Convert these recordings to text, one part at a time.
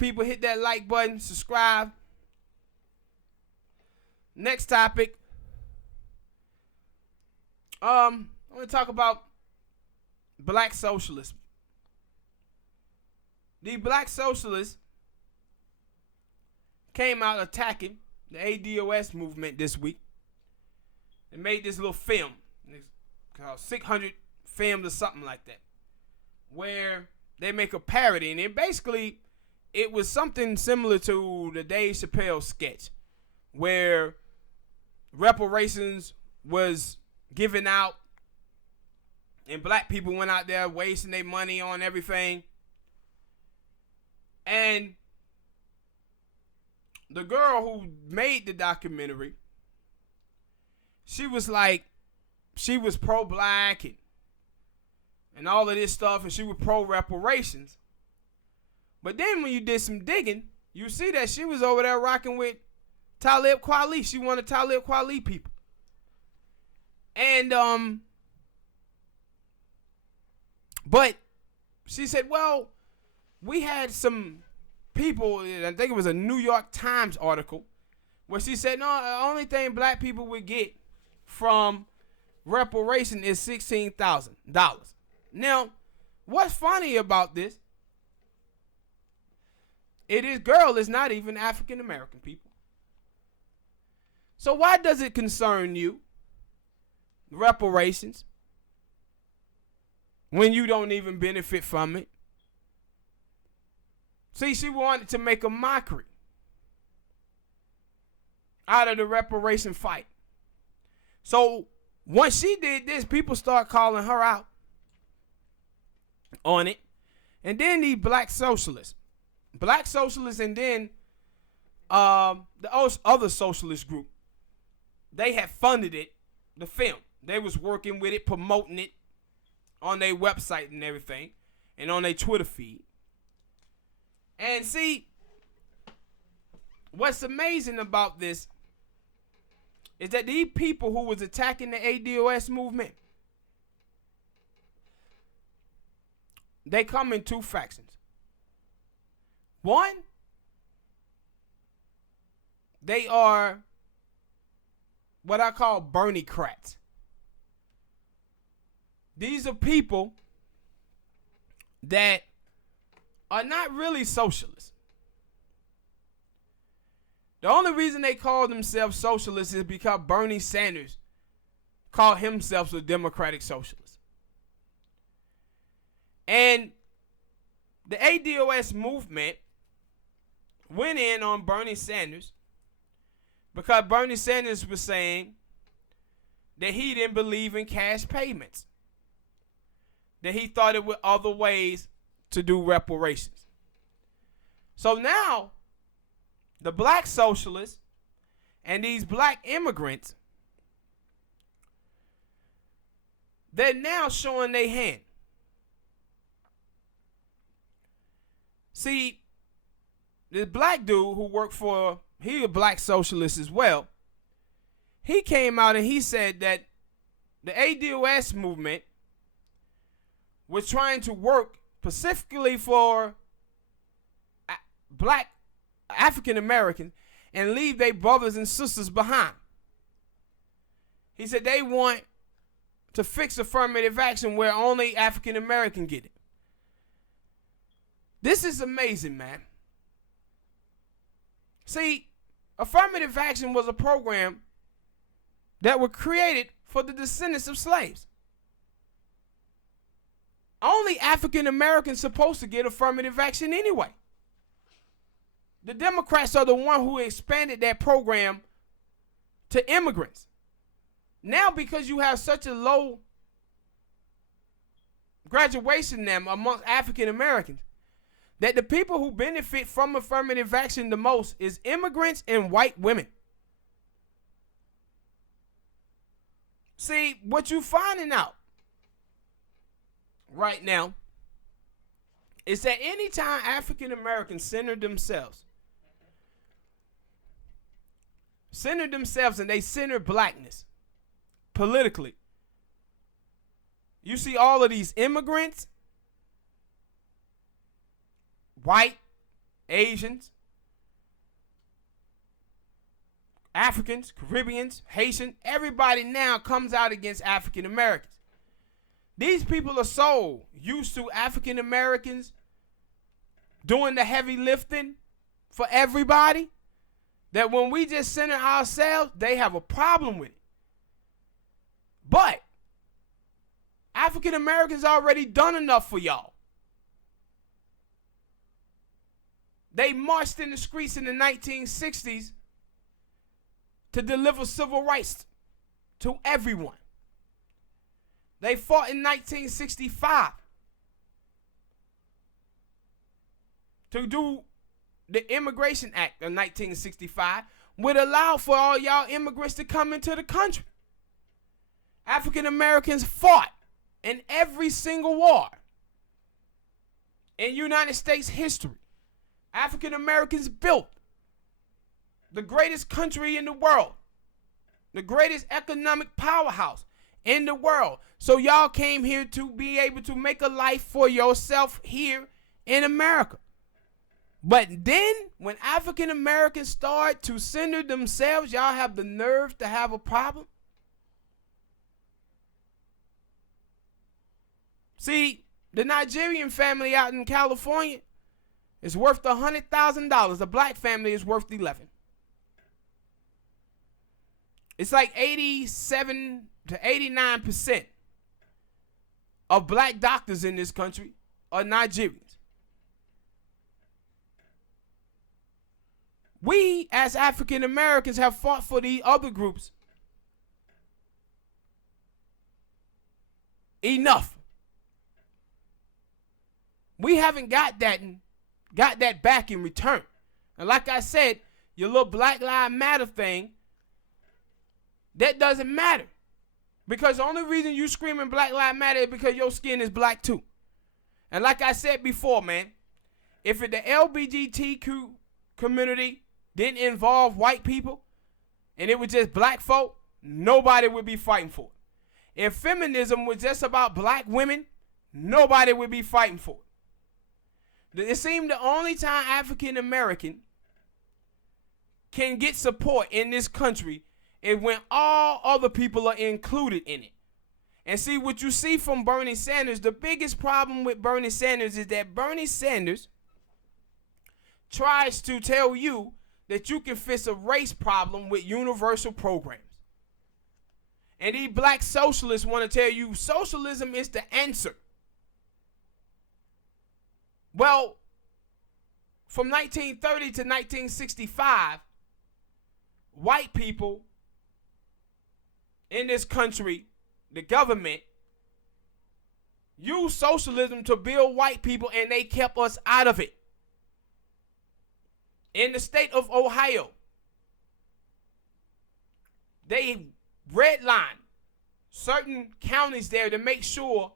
people, hit that like button, subscribe. Next topic. I want to talk about black socialism. The black socialists came out attacking the ADOS movement this week. They made this little film. It's called 600 Films or something like that, where they make a parody. And it was something similar to the Dave Chappelle sketch, where reparations was given out and black people went out there wasting their money on everything. And the girl who made the documentary, she was pro-black and all of this stuff, and she was pro-reparations. But then when you did some digging, you see that she was over there rocking with Talib Kweli. She one of Talib Kweli people. And, but she said, well, we had some people, I think it was a New York Times article, where she said, no, the only thing black people would get from reparation is $16,000. Now, what's funny about this, girl is not even African American, people. So why does it concern you, reparations, when you don't even benefit from it? See, she wanted to make a mockery out of the reparation fight. So once she did this, people start calling her out on it. And then the black socialists, and then the other socialist group, they had funded it, the film. They was working with it, promoting it on their website and everything, and on their Twitter feed. And see, what's amazing about this is that these people who was attacking the ADOS movement, they come in two factions. One, they are what I call Bernie-crats. These are people that are not really socialists. The only reason they call themselves socialists is because Bernie Sanders called himself a democratic socialist. And the ADOS movement went in on Bernie Sanders because Bernie Sanders was saying that he didn't believe in cash payments, that he thought it were other ways to do reparations. So now, the black socialists and these black immigrants, they're now showing their hand. See, this black dude who worked he a black socialist as well, he came out and he said that the ADOS movement was trying to work specifically for black African Americans and leave their brothers and sisters behind. He said they want to fix affirmative action where only African American get it. This is amazing, man. See, affirmative action was a program that was created for the descendants of slaves. Only African Americans supposed to get affirmative action anyway. The Democrats are the one who expanded that program to immigrants. Now, because you have such a low graduation number amongst African Americans, that the people who benefit from affirmative action the most is immigrants and white women. See, what you're finding out right now is that anytime African Americans center themselves and they center blackness politically, you see all of these immigrants, white Asians, Africans, Caribbeans, Haitians, everybody now comes out against African Americans. These people are so used to African Americans doing the heavy lifting for everybody that when we just center ourselves, they have a problem with it. But African Americans already done enough for y'all. They marched in the streets in the 1960s to deliver civil rights to everyone. They fought in 1965 to do the Immigration Act of 1965, would allow for all y'all immigrants to come into the country. African Americans fought in every single war in United States history. African Americans built the greatest country in the world, the greatest economic powerhouse in the world. So y'all came here to be able to make a life for yourself here in America. But then when African Americans start to center themselves, y'all have the nerve to have a problem. See, the Nigerian family out in California is worth $100,000. The black family is worth 11. It's like 87 to 89% of black doctors in this country are Nigerians. We, as African Americans, have fought for the other groups enough. We haven't got that back in return. And like I said, your little Black Lives Matter thing, that doesn't matter. Because the only reason you screaming Black Lives Matter is because your skin is black too. And like I said before, man, if the LGBTQ community didn't involve white people and it was just black folk, nobody would be fighting for it. If feminism was just about black women, nobody would be fighting for it. It seemed the only time African American can get support in this country is when all other people are included in it. And see, what you see from Bernie Sanders, the biggest problem with Bernie Sanders is that Bernie Sanders tries to tell you that you can fix a race problem with universal programs. And these black socialists want to tell you socialism is the answer. Well, from 1930 to 1965, white people in this country, the government, used socialism to build white people, and they kept us out of it. In the state of Ohio, they redlined certain counties there to make sure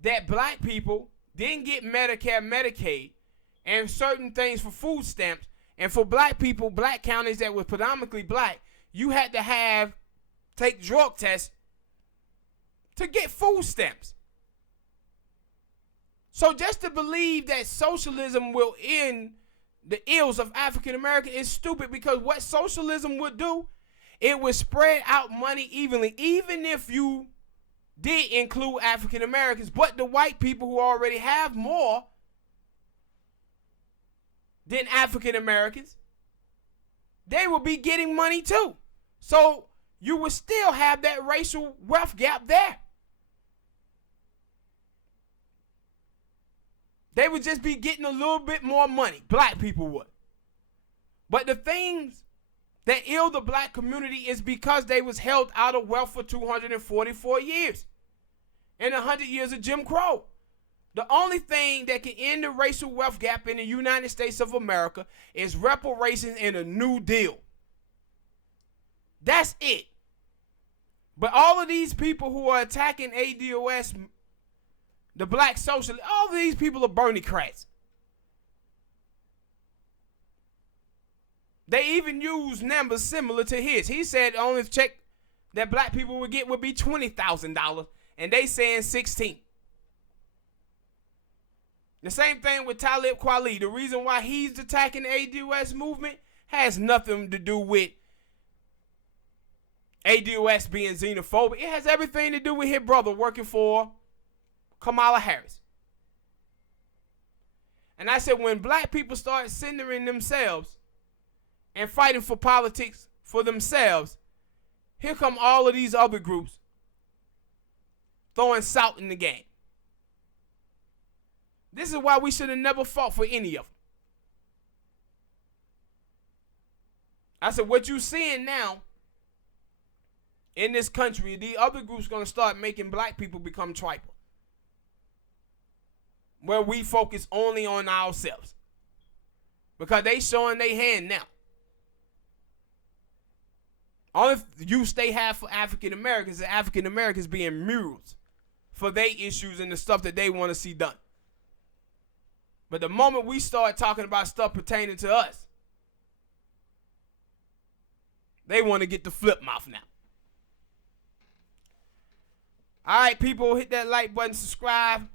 that black people didn't get Medicare, Medicaid, and certain things for food stamps. And for black people, black counties that were predominantly black, you had to take drug tests to get food stamps. So just to believe that socialism will end the ills of African American is stupid, because what socialism would do, it would spread out money evenly, even if you did include African Americans. But the white people who already have more than African Americans, they will be getting money too. So you would still have that racial wealth gap there. They would just be getting a little bit more money. Black people would. But the things that ill the black community is because they was held out of wealth for 244 years. And 100 years of Jim Crow. The only thing that can end the racial wealth gap in the United States of America is reparations and a New Deal. That's it. But all of these people who are attacking ADOS, the black socialists, all of these people are Bernie-crats. They even use numbers similar to his. He said the only check that black people would get would be $20,000, and they saying 16. The same thing with Talib Kweli. The reason why he's attacking the ADOS movement has nothing to do with ADOS being xenophobic. It has everything to do with his brother working for Kamala Harris. And I said, when black people start centering themselves and fighting for politics for themselves, here come all of these other groups throwing salt in the game. This is why we should have never fought for any of them. I said, what you seeing now in this country, the other groups going to start making black people become tribal, where we focus only on ourselves, because they showing their hand now. Only use they have for African Americans is African Americans being murals for their issues and the stuff that they want to see done. But the moment we start talking about stuff pertaining to us, they want to get the flip mouth now. All right, people, hit that like button, subscribe.